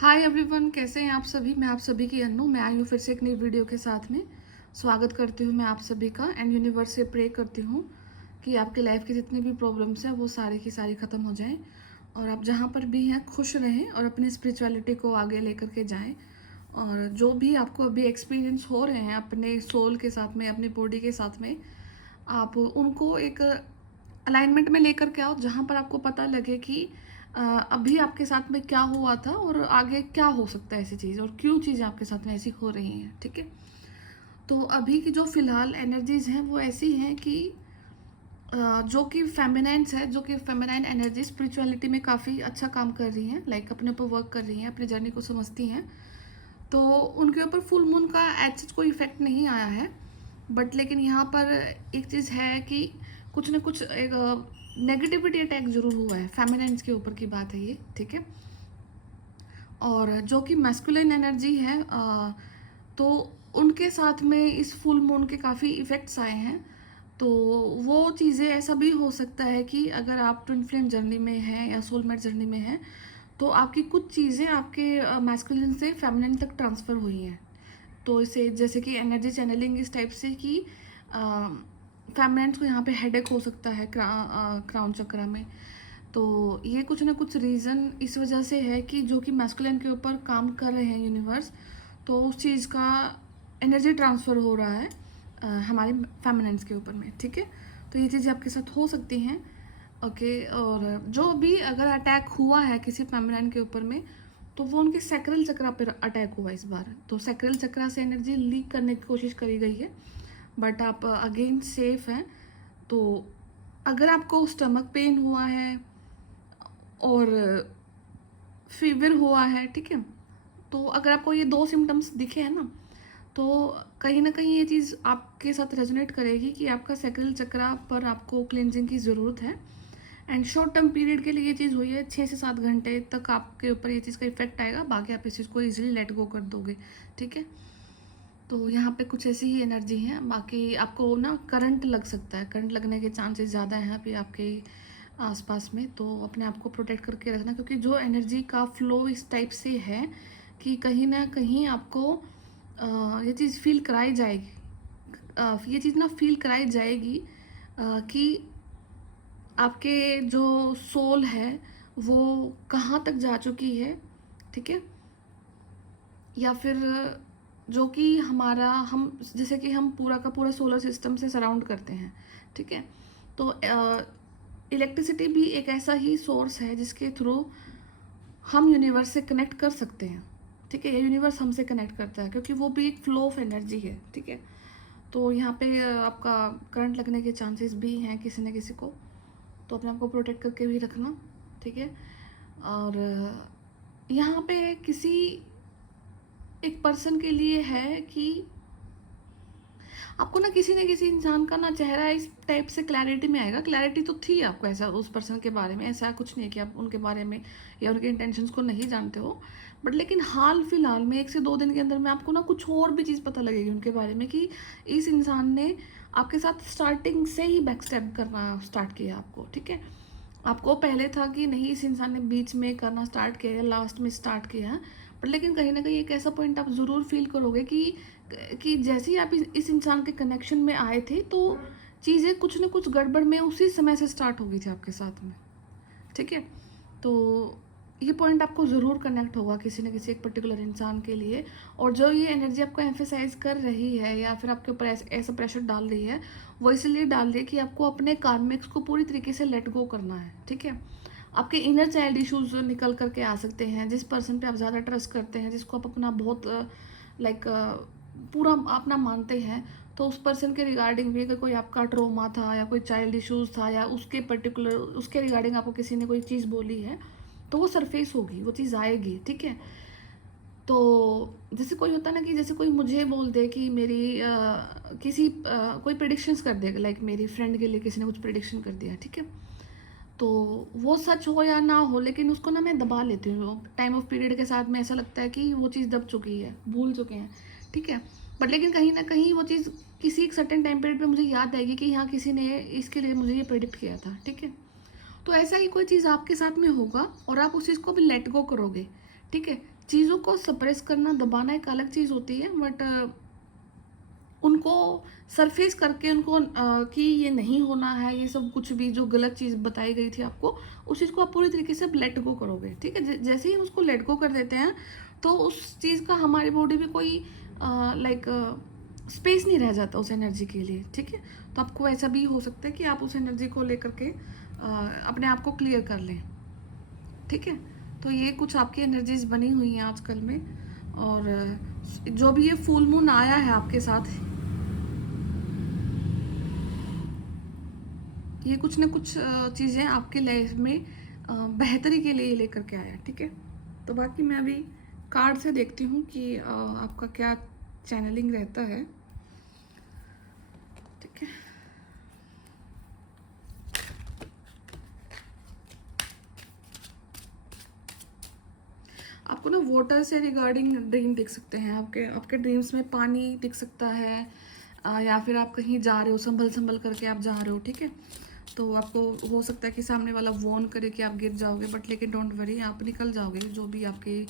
Hi everyone, कैसे हैं आप सभी। मैं आप सभी की अनु। मैं आई हूँ फिर से एक नई वीडियो के साथ में। स्वागत करती हूँ मैं आप सभी का एंड यूनिवर्स से प्रे करती हूँ कि आपकी लाइफ की जितनी भी प्रॉब्लम्स हैं वो सारी की सारी ख़त्म हो जाएं और आप जहाँ पर भी हैं खुश रहें और अपनी स्पिरिचुअलिटी को आगे लेकर के जाएं। और जो भी आपको अभी एक्सपीरियंस हो रहे हैं अपने सोल के साथ में, अपनी बॉडी के साथ में, आप उनको एक अलाइनमेंट में लेकर के आओ जहाँ पर आपको पता लगे कि अभी आपके साथ में क्या हुआ था और आगे क्या हो सकता है ऐसी चीज़ और क्यों चीज़ें आपके साथ में ऐसी हो रही हैं। ठीक है, तो अभी की जो फिलहाल एनर्जीज हैं वो ऐसी हैं कि जो कि फेमिनाइन्स है, जो कि फेमिनाइन एनर्जी स्पिरिचुअलिटी में काफ़ी अच्छा काम कर रही हैं, लाइक अपने ऊपर वर्क कर रही हैं, अपनी जर्नी को समझती हैं। तो उनके ऊपर फुल मून का एज कोई इफेक्ट नहीं आया है, बट लेकिन यहाँ पर एक चीज़ है कि कुछ ना कुछ एक नेगेटिविटी अटैक जरूर हुआ है। फेमिनाइन्स के ऊपर की बात है ये। ठीक है, और जो कि मैस्कुलिन एनर्जी है तो उनके साथ में इस फुल मून के काफ़ी इफ़ेक्ट्स आए हैं। तो वो चीज़ें ऐसा भी हो सकता है कि अगर आप ट्विन फ्लेम जर्नी में हैं या सोलमेट जर्नी में हैं तो आपकी कुछ चीज़ें आपके मैस्कुलिन से फेमिनिन तक ट्रांसफ़र हुई हैं। तो इसे जैसे कि एनर्जी चैनलिंग इस टाइप से कि फेमिनिन्स को यहाँ पे हेडेक हो सकता है क्राउन चक्रा में। तो ये कुछ ना कुछ रीज़न इस वजह से है कि जो कि मैस्कुलिन के ऊपर काम कर रहे हैं यूनिवर्स, तो उस चीज़ का एनर्जी ट्रांसफ़र हो रहा है हमारे फेमिनिन्स के ऊपर में। ठीक है, तो ये चीज़ें आपके साथ हो सकती हैं। ओके, और जो भी अगर अटैक हुआ है किसी फेमिनिन के ऊपर में तो वो उनके सैक्रल चक्रा पर अटैक हुआ इस बार। तो सैक्रल चक्रा से एनर्जी लीक करने की कोशिश करी गई है, बट आप अगेन सेफ हैं। तो अगर आपको स्टमक पेन हुआ है और फीवर हुआ है, ठीक है, तो अगर आपको ये दो सिम्टम्स दिखे हैं ना, तो कहीं ना कहीं ये चीज़ आपके साथ रेजोनेट करेगी कि आपका सैक्रल चक्रा पर आपको क्लिनजिंग की ज़रूरत है। एंड शॉर्ट टर्म पीरियड के लिए ये चीज़ हुई है, 6 से 7 घंटे तक आपके ऊपर ये चीज़ का इफेक्ट आएगा, बाकी आप इस चीज़ को ईजिली लेट गो कर दोगे। ठीक है, तो यहाँ पे कुछ ऐसी ही एनर्जी है। बाकी आपको ना करंट लग सकता है, करंट लगने के चांसेस ज़्यादा हैं अभी आपके आसपास में। तो अपने आप को प्रोटेक्ट करके रखना, क्योंकि जो एनर्जी का फ्लो इस टाइप से है कि कहीं ना कहीं आपको ये चीज़ फील कराई जाएगी, ये चीज़ ना फील कराई जाएगी कि आपके जो सोल है वो कहाँ तक जा चुकी है। ठीक है, या फिर जो कि हमारा हम जैसे कि हम पूरा का पूरा सोलर सिस्टम से सराउंड करते हैं। ठीक है, तो इलेक्ट्रिसिटी भी एक ऐसा ही सोर्स है जिसके थ्रू हम यूनिवर्स से कनेक्ट कर सकते हैं। ठीक है, ये यूनिवर्स हमसे कनेक्ट करता है क्योंकि वो भी एक फ्लो ऑफ एनर्जी है। ठीक है, तो यहाँ पे आपका करंट लगने के चांसेस भी हैं किसी न किसी को, तो अपने आप को प्रोटेक्ट करके भी रखना। ठीक है, और यहाँ पे किसी एक पर्सन के लिए है कि आपको ना किसी न किसी इंसान का ना चेहरा इस टाइप से क्लैरिटी में आएगा। क्लैरिटी तो थी आपको ऐसा उस पर्सन के बारे में, ऐसा कुछ नहीं है कि आप उनके बारे में या उनके इंटेंशंस को नहीं जानते हो, बट लेकिन हाल फिलहाल में 1 से 2 दिन के अंदर में आपको ना कुछ और भी चीज़ पता लगेगी उनके बारे में कि इस इंसान ने आपके साथ स्टार्टिंग से ही बैक स्टेप करना स्टार्ट किया आपको। ठीक है, आपको पहले था कि नहीं इस इंसान ने बीच में करना स्टार्ट किया है, लास्ट में स्टार्ट किया है, पर लेकिन कहीं ना कहीं एक ऐसा पॉइंट आप ज़रूर फील करोगे कि जैसे ही आप इस इंसान के कनेक्शन में आए थे तो चीज़ें कुछ ना कुछ गड़बड़ में उसी समय से स्टार्ट हो गई थी आपके साथ में। ठीक है, तो ये पॉइंट आपको ज़रूर कनेक्ट होगा किसी न किसी एक पर्टिकुलर इंसान के लिए। और जो ये एनर्जी आपको एम्फेसाइज कर रही है या फिर आपके ऊपर ऐसा प्रेशर डाल रही है, वो इसलिए डाल रही है कि आपको अपने कार्मिक्स को पूरी तरीके से लेट गो करना है। ठीक है, आपके इनर चाइल्ड इश्यूज निकल करके आ सकते हैं। जिस पर्सन पे आप ज़्यादा ट्रस्ट करते हैं, जिसको आप अपना बहुत लाइक पूरा अपना मानते हैं, तो उस पर्सन के रिगार्डिंग भी अगर कोई आपका ट्रोमा था या कोई चाइल्ड इश्यूज था या उसके पर्टिकुलर उसके रिगार्डिंग आपको किसी ने कोई चीज़ बोली है तो वो सरफेस होगी, वो चीज़ आएगी। ठीक है, तो जैसे कोई होता है ना कि जैसे कोई मुझे बोल दे कि मेरी कोई प्रिडिक्शंस कर देगा, लाइक मेरी फ्रेंड के लिए किसी ने कुछ प्रिडिक्शन कर दिया। ठीक है, तो वो सच हो या ना हो, लेकिन उसको ना मैं दबा लेती हूँ टाइम ऑफ पीरियड के साथ में। ऐसा लगता है कि वो चीज़ दब चुकी है, भूल चुके हैं। ठीक है, बट लेकिन कहीं ना कहीं वो चीज़ किसी एक सर्टेन टाइम पीरियड पे मुझे याद आएगी कि हाँ किसी ने इसके लिए मुझे ये प्रेडिक्ट किया था। ठीक है, तो ऐसा ही कोई चीज़ आपके साथ में होगा और आप उस चीज़ को भी लेट गो करोगे। ठीक है, चीज़ों को सप्रेस करना, दबाना एक अलग चीज़ होती है, बट उनको सरफेस करके उनको कि ये नहीं होना है, ये सब कुछ भी जो गलत चीज़ बताई गई थी आपको, उस चीज़ को आप पूरी तरीके से लेट गो करोगे, ठीक है। जैसे ही हम उसको लेट गो कर देते हैं तो उस चीज़ का हमारी बॉडी में कोई लाइक स्पेस नहीं रह जाता उस एनर्जी के लिए, ठीक है। तो आपको ऐसा भी हो सकता है कि आप उस एनर्जी को लेकर के अपने आप को क्लियर कर लें, ठीक है। तो ये कुछ आपकी एनर्जीज बनी हुई हैं आजकल में। और जो भी ये फुल मून आया है आपके साथ, ये कुछ ना कुछ चीज़ें आपके लाइफ में बेहतरी के लिए लेकर के आया, ठीक है। तो बाकी मैं अभी कार्ड से देखती हूँ कि आपका क्या चैनलिंग रहता है, ठीक है। आपको ना वाटर से रिगार्डिंग ड्रीम दिख सकते हैं, आपके ड्रीम्स में पानी दिख सकता है, या फिर आप कहीं जा रहे हो, संभल संभल करके आप जा रहे हो, ठीक है। तो आपको हो सकता है कि सामने वाला वॉर्न करे कि आप गिर जाओगे, बट लेकिन डोंट वरी, आप निकल जाओगे, जो भी आपकी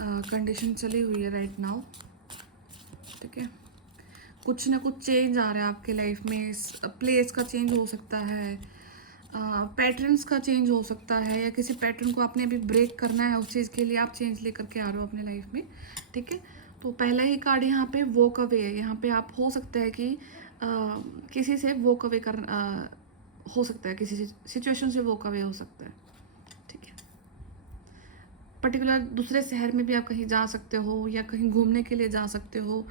कंडीशन चली हुई है राइट नाउ, ठीक है। कुछ ना कुछ चेंज आ रहा है आपके लाइफ में, प्लेस का चेंज हो सकता है, पैटर्न्स का चेंज हो सकता है, या किसी पैटर्न को आपने अभी ब्रेक करना है, उस चीज़ के लिए आप चेंज लेकर के आ रहे हो अपने लाइफ में, ठीक है। तो पहला ही कार्ड यहाँ पे वॉक अवे है। यहाँ पे आप हो सकता है कि किसी से वॉक अवे कर हो सकता है, किसी सिचुएशन से वॉक अवे हो सकता है, ठीक है। पर्टिकुलर दूसरे शहर में भी आप कहीं जा सकते हो, या कहीं घूमने के लिए जा सकते हो,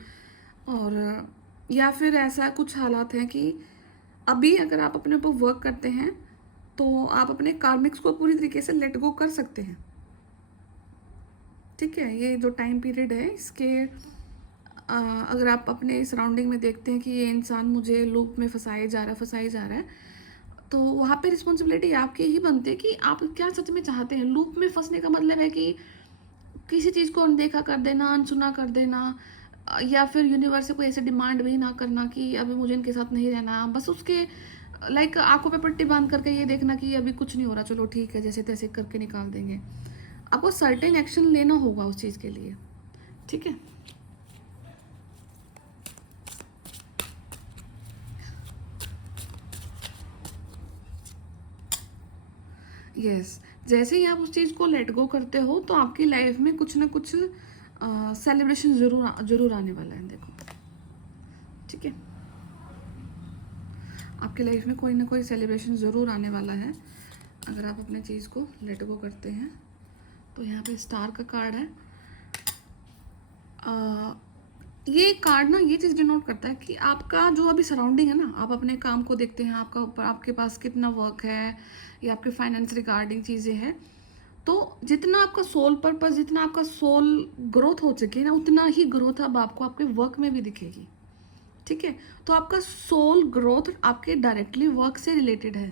और या फिर ऐसा कुछ हालात हैं कि अभी अगर आप अपने ऊपर वर्क करते हैं तो आप अपने कार्मिक्स को पूरी तरीके से लेट गो कर सकते हैं, ठीक है। ये जो टाइम पीरियड है इसके अगर आप अपने सराउंडिंग में देखते हैं कि ये इंसान मुझे लूप में फंसाया जा रहा है, तो वहाँ पे रिस्पॉन्सिबिलिटी आपकी ही बनती है कि आप क्या सच में चाहते हैं। लूप में फंसने का मतलब है कि किसी चीज़ को अनदेखा कर देना, अनसुना कर देना, या फिर यूनिवर्स से कोई ऐसे डिमांड भी ना करना कि अभी मुझे इनके साथ नहीं रहना, बस उसके लाइक आंखों पे पट्टी बांध करके ये देखना कि अभी कुछ नहीं हो रहा, चलो ठीक है, जैसे तैसे करके निकाल देंगे। आपको सर्टेन एक्शन लेना होगा उस चीज़ के लिए, ठीक है। यस, जैसे ही आप उस चीज़ को लेट गो करते हो तो आपकी लाइफ में कुछ ना कुछ सेलिब्रेशन जरूर आने वाला है, देखो, ठीक है। आपके लाइफ में कोई ना कोई सेलिब्रेशन ज़रूर आने वाला है अगर आप अपने चीज़ को लेट गो करते हैं। तो यहाँ पे स्टार का कार्ड है। ये कार्ड ना ये चीज़ डिनोट करता है कि आपका जो अभी सराउंडिंग है ना, आप अपने काम को देखते हैं, आपका ऊपर आपके पास कितना वर्क है, या आपके फाइनेंस रिगार्डिंग चीज़ें हैं, तो जितना आपका सोल पर्पस, जितना आपका सोल ग्रोथ हो सके ना, उतना ही ग्रोथ अब आपको आपके वर्क में भी दिखेगी, ठीक है। तो आपका सोल ग्रोथ आपके डायरेक्टली वर्क से रिलेटेड है,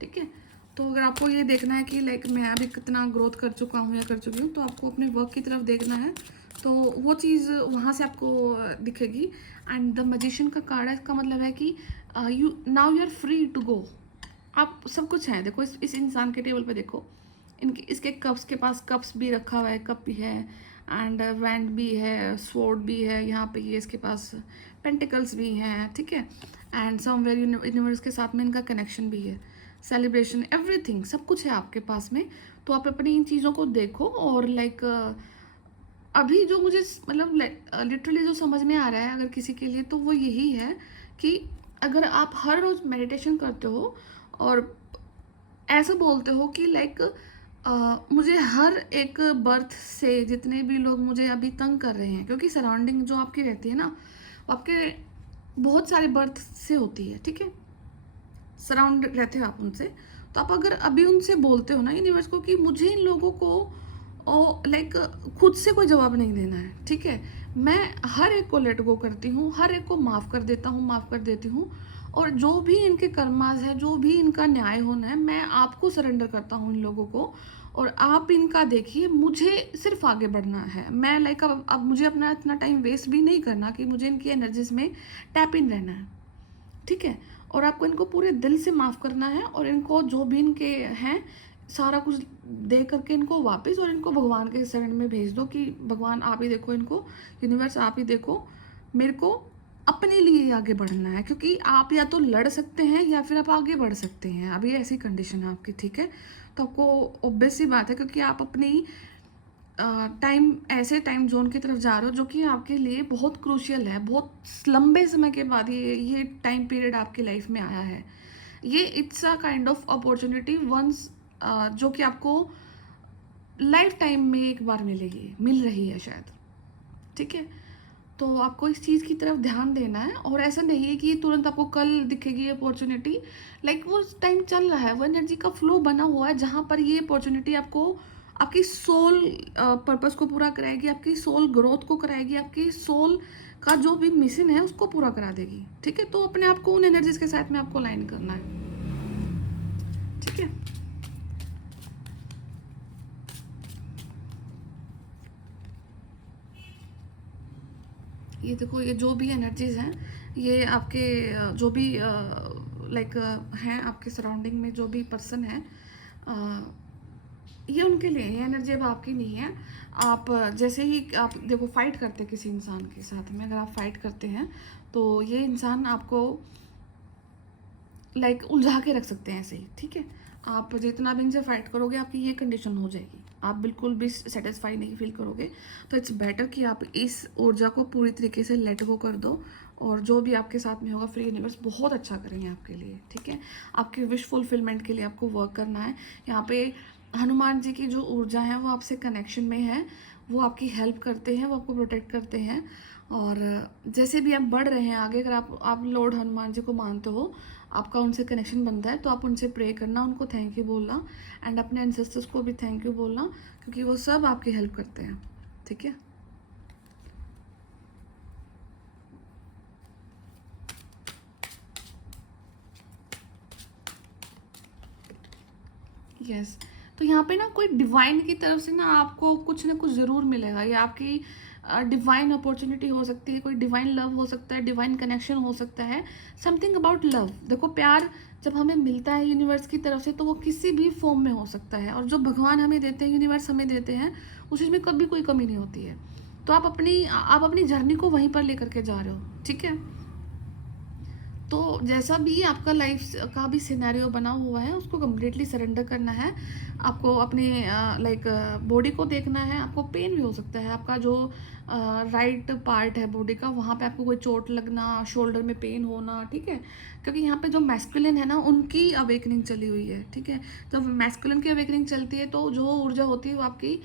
ठीक है। तो अगर आपको ये देखना है कि लाइक मैं अभी कितना ग्रोथ कर चुका हूँ या कर चुकी हूँ, तो आपको अपने वर्क की तरफ देखना है, तो वो चीज़ वहाँ से आपको दिखेगी। एंड द मैजिशियन का कार्ड है, इसका मतलब है कि you now you are free to go. आप सब कुछ है, देखो इस इंसान के टेबल पे देखो, इनके इसके कप्स के पास कप्स भी रखा हुआ है, कप भी है, एंड वैंड भी है, स्वॉर्ड भी है, यहाँ पे ये इसके पास पेंटिकल्स भी हैं, ठीक है। एंड समवेयर यूनिवर्स के साथ में इनका कनेक्शन भी है, सेलिब्रेशन, एवरीथिंग, सब कुछ है आपके पास में। तो आप अपनी इन चीज़ों को देखो, और लाइक अभी जो मुझे मतलब लिटरली जो समझ में आ रहा है अगर किसी के लिए, तो वो यही है कि अगर आप हर रोज़ मेडिटेशन करते हो और ऐसा बोलते हो कि लाइक मुझे हर एक बर्थ से जितने भी लोग मुझे अभी तंग कर रहे हैं, क्योंकि सराउंडिंग जो आपकी रहती है ना, वो आपके बहुत सारे बर्थ से होती है, ठीक है, सराउंड रहते हो आप उनसे। तो आप अगर अभी उनसे बोलते हो ना यूनिवर्स को कि मुझे इन लोगों को लाइक खुद से कोई जवाब नहीं देना है, ठीक है, मैं हर एक को लेट गो करती हूँ, हर एक को माफ़ कर देता हूँ, माफ़ कर देती हूँ, और जो भी इनके कर्माज है, जो भी इनका न्याय होना है, मैं आपको सरेंडर करता हूँ इन लोगों को, और आप इनका देखिए, मुझे सिर्फ आगे बढ़ना है। मैं लाइक अब मुझे अपना इतना टाइम वेस्ट भी नहीं करना कि मुझे इनकी एनर्जीज में टैप इन रहना है, ठीक है। और आपको इनको पूरे दिल से माफ़ करना है, और इनको जो भी इनके हैं सारा कुछ दे करके इनको वापस, और इनको भगवान के शरण में भेज दो कि भगवान आप ही देखो इनको, यूनिवर्स आप ही देखो, मेरे को अपने लिए आगे बढ़ना है, क्योंकि आप या तो लड़ सकते हैं या फिर आप आगे बढ़ सकते हैं। अभी ऐसी कंडीशन है आपकी, ठीक है। तो आपको ऑब्वियस सी बात है, क्योंकि आप अपनी टाइम ऐसे टाइम जोन की तरफ जा रहे हो जो कि आपके लिए बहुत क्रूशियल है। बहुत लंबे समय के बाद ये टाइम पीरियड आपकी लाइफ में आया है। ये it's a kind of opportunity once, जो कि आपको लाइफ टाइम में एक बार मिल रही है शायद, ठीक है। तो आपको इस चीज़ की तरफ ध्यान देना है, और ऐसा नहीं है कि ये तुरंत आपको कल दिखेगी अपॉर्चुनिटी। लाइक वो टाइम चल रहा है, वो एनर्जी का फ्लो बना हुआ है जहाँ पर ये अपॉर्चुनिटी आपको आपकी सोल पर्पस को पूरा कराएगी, आपकी सोल ग्रोथ को कराएगी, आपकी सोल का जो भी मिशन है उसको पूरा करा देगी, ठीक है। तो अपने आप को उन एनर्जीज के साथ में आपको अलाइन करना है, ठीक है। ये देखो, ये जो भी एनर्जीज हैं, ये आपके जो भी लाइक हैं आपके सराउंडिंग में जो भी पर्सन है, ये उनके लिए, ये एनर्जी अब आपकी नहीं है। आप जैसे ही आप देखो फाइट करते हैं किसी इंसान के साथ में, अगर आप फाइट करते हैं तो ये इंसान आपको लाइक उलझा के रख सकते हैं ऐसे ही, ठीक है। आप जितना भी इनसे फाइट करोगे आपकी ये कंडीशन हो जाएगी, आप बिल्कुल भी सेटिस्फाई नहीं फील करोगे। तो इट्स बेटर कि आप इस ऊर्जा को पूरी तरीके से लेट गो कर दो, और जो भी आपके साथ में होगा फ्री यूनिवर्स बहुत अच्छा करेंगे आपके लिए, ठीक है। आपकी विश फुलफिलमेंट के लिए आपको वर्क करना है। यहाँ पे हनुमान जी की जो ऊर्जा है वो आपसे कनेक्शन में है, वो आपकी हेल्प करते हैं, वो आपको प्रोटेक्ट करते हैं। और जैसे भी आप बढ़ रहे हैं आगे, अगर आप लॉर्ड हनुमान जी को मानते हो, आपका उनसे कनेक्शन बनता है, तो आप उनसे प्रे करना, उनको थैंक यू बोलना, एंड अपने एंसेस्टर्स को भी थैंक यू बोलना, क्योंकि वो सब आपकी हेल्प करते हैं, ठीक है। यस, तो यहाँ पे ना कोई डिवाइन की तरफ से ना आपको कुछ ना कुछ ज़रूर मिलेगा। ये आपकी डिवाइन अपॉर्चुनिटी हो सकती है, कोई डिवाइन लव हो सकता है, डिवाइन कनेक्शन हो सकता है, समथिंग अबाउट लव। देखो, प्यार जब हमें मिलता है यूनिवर्स की तरफ से तो वो किसी भी फॉर्म में हो सकता है, और जो भगवान हमें देते हैं, यूनिवर्स हमें देते हैं, उस चीज़ में कभी कोई कमी नहीं होती है। तो आप अपनी जर्नी को वहीं पर लेकर के जा रहे हो, ठीक है। तो जैसा भी आपका लाइफ का भी सिनेरियो बना हुआ है उसको कम्प्लीटली सरेंडर करना है। आपको अपने लाइक बॉडी को देखना है। आपको पेन भी हो सकता है, आपका जो राइट पार्ट है बॉडी का, वहाँ पे आपको कोई चोट लगना, शोल्डर में पेन होना, ठीक है। क्योंकि यहाँ पे जो मैस्कुलिन है ना, उनकी अवेकनिंग चली हुई है, ठीक है। जब मैस्कुलिन की अवेकनिंग चलती है तो जो ऊर्जा होती है वो आपकी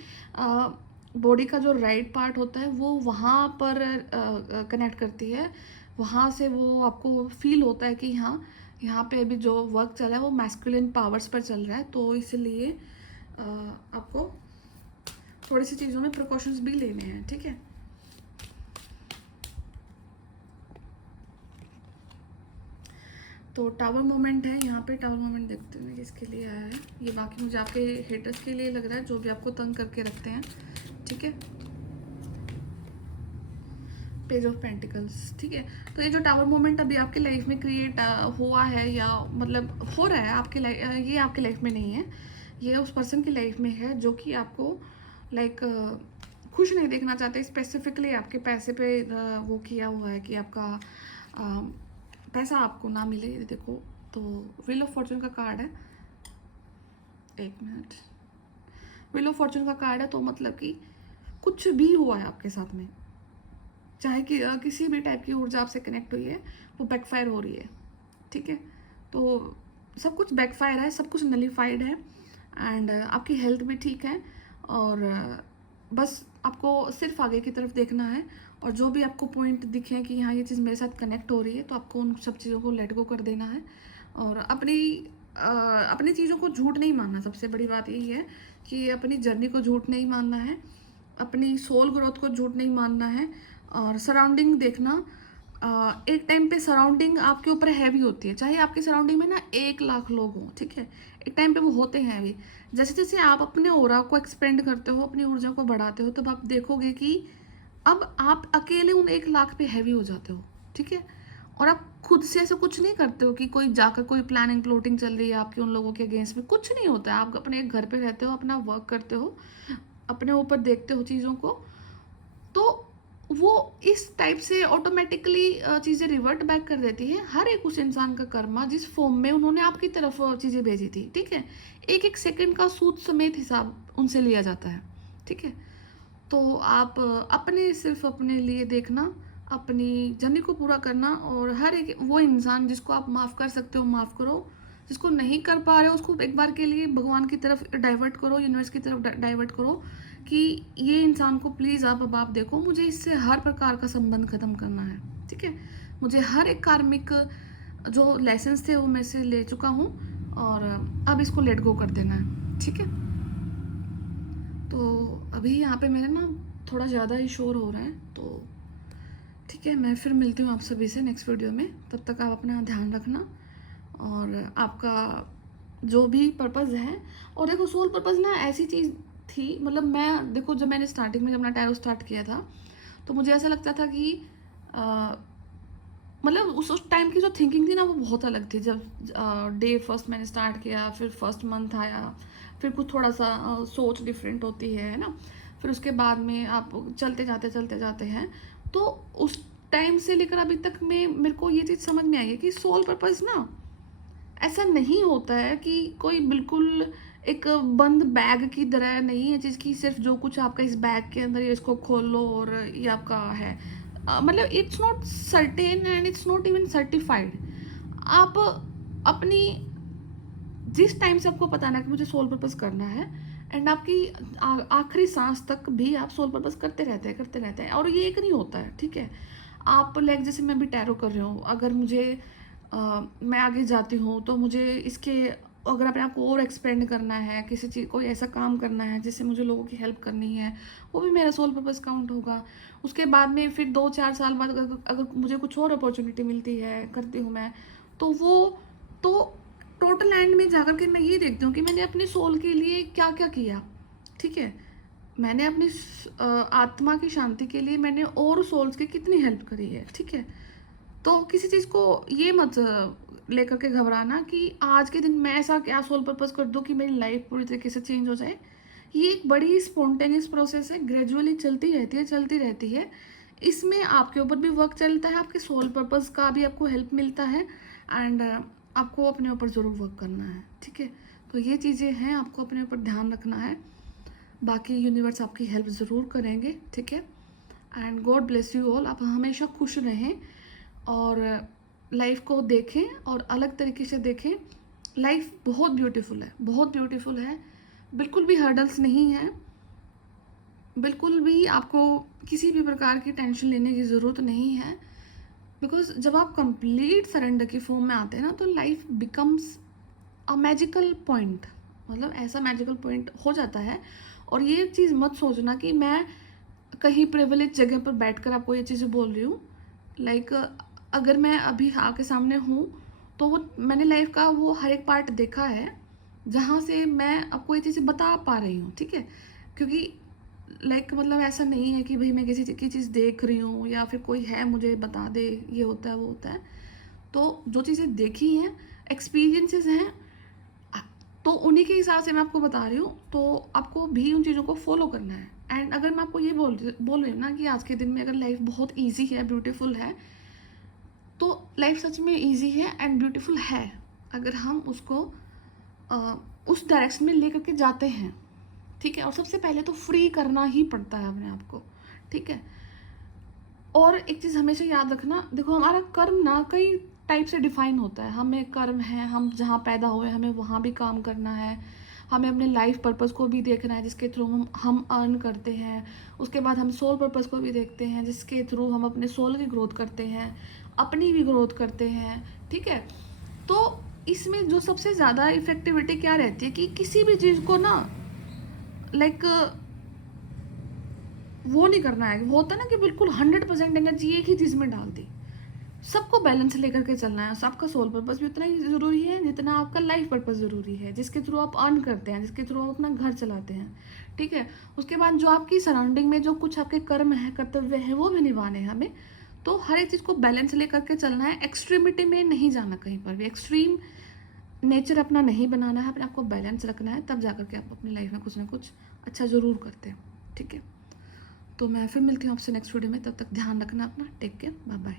बॉडी का जो राइट पार्ट होता है वो वहाँ पर कनेक्ट करती है। वहाँ से वो आपको फील होता है कि हाँ, यहाँ पे अभी जो वर्क चल रहा है वो मैस्कुलिन पावर्स पर चल रहा है, तो इसलिए आपको थोड़ी सी चीज़ों में प्रिकॉशंस भी लेने हैं, ठीक है। तो टावर मोमेंट है यहाँ पे। टावर मोमेंट देखते हैं किसके लिए आया है ये। बाकी मुझे आपके हेटर्स के लिए लग रहा है, जो भी आपको तंग करके रखते हैं, ठीक है। पेज ऑफ पेंटिकल्स, ठीक है। तो ये जो टावर मोमेंट अभी आपकी लाइफ में क्रिएट हुआ है, या मतलब हो रहा है आपकी लाइफ, ये आपकी लाइफ में नहीं है, ये उस पर्सन की लाइफ में है जो कि आपको लाइक खुश नहीं देखना चाहते। स्पेसिफिकली आपके पैसे पे वो किया हुआ है कि आपका पैसा आपको ना मिले। ये देखो, तो व्हील ऑफ फॉर्चून का कार्ड है, एक मिनट। व्हील ऑफ फॉर्चून का कार्ड है, तो मतलब कि कुछ भी हुआ है आपके साथ में, चाहे कि किसी भी टाइप की ऊर्जा आपसे कनेक्ट हुई है, वो बैकफायर हो रही है, ठीक है। तो सब कुछ बैकफायर है, सब कुछ नलीफाइड है, एंड आपकी हेल्थ भी ठीक है, और बस आपको सिर्फ आगे की तरफ देखना है, और जो भी आपको पॉइंट दिखे कि हाँ ये चीज़ मेरे साथ कनेक्ट हो रही है, तो आपको उन सब चीज़ों को लेट गो कर देना है, और अपनी चीज़ों को झूठ नहीं मानना। सबसे बड़ी बात यही है कि अपनी जर्नी को झूठ नहीं मानना है, अपनी सोल ग्रोथ को झूठ नहीं मानना है, और सराउंडिंग देखना। एक टाइम पे सराउंडिंग आपके ऊपर हैवी होती है, चाहे आपके सराउंडिंग में ना 1 लाख लोग हों, ठीक है। एक टाइम पे वो होते हैं हैवी। जैसे जैसे आप अपने ऑरा को एक्सपेंड करते हो, अपनी ऊर्जा को बढ़ाते हो, तब आप देखोगे कि अब आप अकेले उन 1 लाख पे हैवी हो जाते हो, ठीक है। और आप खुद से ऐसा कुछ नहीं करते हो कि कोई जाकर कोई प्लानिंग प्लॉटिंग चल रही है आपकी उन लोगों के अगेंस्ट में, कुछ नहीं होता है। आप अपने एक घर पे रहते हो, अपना वर्क करते हो, अपने ऊपर देखते हो चीज़ों को, तो वो इस टाइप से ऑटोमेटिकली चीज़ें रिवर्ट बैक कर देती है। हर एक उस इंसान का कर्मा जिस फॉर्म में उन्होंने आपकी तरफ चीज़ें भेजी थी, ठीक है, एक एक सेकंड का सूद समेत हिसाब उनसे लिया जाता है, ठीक है। तो आप अपने सिर्फ अपने लिए देखना, अपनी जर्नी को पूरा करना, और हर एक वो इंसान जिसको आप माफ़ कर सकते हो माफ़ करो, जिसको नहीं कर पा रहे हो उसको एक बार के लिए भगवान की तरफ डाइवर्ट करो, यूनिवर्स की तरफ डाइवर्ट करो कि ये इंसान को प्लीज़ आप अब आप देखो, मुझे इससे हर प्रकार का संबंध ख़त्म करना है, ठीक है। मुझे हर एक कार्मिक जो लेसन्स थे वो मैं से ले चुका हूँ, और अब इसको लेट गो कर देना है, ठीक है। तो अभी यहाँ पे मेरे ना थोड़ा ज़्यादा ही शोर हो रहा है, तो ठीक है, मैं फिर मिलती हूँ आप सभी से नेक्स्ट वीडियो में। तब तक आप अपना ध्यान रखना, और आपका जो भी पर्पज़ है, और देखो सोल पर्पज़ ना ऐसी चीज़ थी, मतलब मैं देखो जब मैंने स्टार्टिंग में जब अपना टैरो स्टार्ट किया था तो मुझे ऐसा लगता था कि मतलब उस टाइम की जो थिंकिंग थी ना वो बहुत अलग थी। जब डे फर्स्ट मैंने स्टार्ट किया, फिर फर्स्ट मंथ आया, फिर कुछ थोड़ा सा सोच डिफरेंट होती है ना, फिर उसके बाद में आप चलते जाते हैं। तो उस टाइम से लेकर अभी तक में मेरे को ये चीज़ समझ में आई है कि सोल पर्पज़ ना ऐसा नहीं होता है कि कोई बिल्कुल एक बंद बैग की तरह नहीं है, जिसकी सिर्फ जो कुछ आपका इस बैग के अंदर है इसको खोल लो और ये आपका है। मतलब it's not certain and it's not even certified. आप अपनी जिस टाइम से आपको पता ना कि मुझे सोल पर्पस करना है, एंड आपकी आखिरी सांस तक भी आप सोल पर्पस करते रहते हैं, और ये एक नहीं होता है, ठीक है। आप लाइक जैसे मैं भी टैरो कर रही हूँ, अगर मुझे मैं आगे जाती हूँ तो मुझे इसके अगर अपने आप को और एक्सपेंड करना है, किसी चीज़ कोई ऐसा काम करना है जिससे मुझे लोगों की हेल्प करनी है, वो भी मेरा सोल पर्पस काउंट होगा। उसके बाद में फिर 2-4 साल बाद अगर मुझे कुछ और अपॉर्चुनिटी मिलती है, करती हूँ मैं, तो वो तो टोटल एंड में जाकर के मैं ये देखती हूँ कि मैंने अपने सोल के लिए क्या क्या किया, ठीक है। मैंने अपनी आत्मा की शांति के लिए मैंने और सोल्स की कितनी हेल्प करी है, ठीक है। तो किसी चीज़ को ये मत लेकर के घबराना कि आज के दिन मैं ऐसा क्या सोल पर्पस कर दूं कि मेरी लाइफ पूरी तरीके से चेंज हो जाए। ये एक बड़ी स्पॉन्टेनियस प्रोसेस है, ग्रेजुअली चलती रहती है। इसमें आपके ऊपर भी वर्क चलता है, आपके सोल पर्पस का भी आपको हेल्प मिलता है, एंड आपको अपने ऊपर ज़रूर वर्क करना है, ठीक है। तो ये चीज़ें हैं, आपको अपने ऊपर ध्यान रखना है। बाकी यूनिवर्स आपकी हेल्प ज़रूर करेंगे, ठीक है। And God bless you all. आप हमेशा खुश रहें और लाइफ को देखें और अलग तरीके से देखें। लाइफ बहुत ब्यूटीफुल है, बहुत ब्यूटीफुल है। बिल्कुल भी हर्डल्स नहीं है, बिल्कुल भी आपको किसी भी प्रकार की टेंशन लेने की ज़रूरत नहीं है। बिकॉज जब आप कंप्लीट सरेंडर की फॉर्म में आते हैं ना, तो life becomes a magical point, मतलब ऐसा मैजिकल पॉइंट हो जाता है। और ये चीज़ मत सोचना कि मैं कहीं प्रिविलेज जगह पर बैठकर आपको ये चीज़ें बोल रही हूँ। लाइक अगर मैं अभी आपके सामने हूँ तो वो मैंने लाइफ का वो हर एक पार्ट देखा है जहाँ से मैं आपको ये चीज़ें बता पा रही हूँ, ठीक है। क्योंकि लाइक मतलब ऐसा नहीं है कि भाई मैं किसी की चीज़ देख रही हूँ या फिर कोई है मुझे बता दे ये होता है वो होता है। तो जो चीज़ें देखी हैं, एक्सपीरियंसेस हैं, तो उन्हीं के हिसाब से मैं आपको बता रही हूँ। तो आपको भी उन चीज़ों को फॉलो करना है। एंड अगर मैं आपको ये बोल रही हूँ ना कि आज के दिन में अगर लाइफ बहुत ईजी है, ब्यूटीफुल है, तो लाइफ सच में इजी है एंड ब्यूटीफुल है अगर हम उसको उस डायरेक्शन में लेकर के जाते हैं, ठीक है। और सबसे पहले तो फ्री करना ही पड़ता है अपने आप को, ठीक है। और एक चीज़ हमेशा याद रखना, देखो हमारा कर्म ना कई टाइप से डिफाइन होता है। हमें कर्म है, हम जहाँ पैदा हुए हमें वहाँ भी काम करना है, हमें अपने लाइफ पर्पस को भी देखना है जिसके थ्रू हम अर्न करते हैं। उसके बाद हम सोल पर्पस को भी देखते हैं जिसके थ्रू हम अपने सोल की ग्रोथ करते हैं, अपनी भी ग्रोथ करते हैं, ठीक है। तो इसमें जो सबसे ज़्यादा इफेक्टिविटी क्या रहती है कि किसी भी चीज़ को ना लाइक वो नहीं करना है, वो होता है ना कि बिल्कुल 100% एनर्जी एक ही चीज़ में डाल दी। सबको बैलेंस लेकर के चलना है। सबका सोल पर्पस भी उतना ही ज़रूरी है जितना आपका लाइफ पर्पस ज़रूरी है, जिसके थ्रू आप अर्न करते हैं, जिसके थ्रू आप अपना घर चलाते हैं, ठीक है। उसके बाद जो आपकी सराउंडिंग में जो कुछ आपके कर्म है, कर्तव्य हैं, वो भी निभाने हैं हमें। तो हर एक चीज़ को बैलेंस लेकर के चलना है, एक्सट्रीमिटी में नहीं जाना कहीं पर भी, एक्सट्रीम नेचर अपना नहीं बनाना है, अपने आप को बैलेंस रखना है, तब जाकर के आप अपनी लाइफ में कुछ ना कुछ अच्छा ज़रूर करते हैं। ठीक है, तो मैं फिर मिलती हूँ आपसे नेक्स्ट वीडियो में, तब तक ध्यान रखना अपना, टेक केयर, बाय बाय।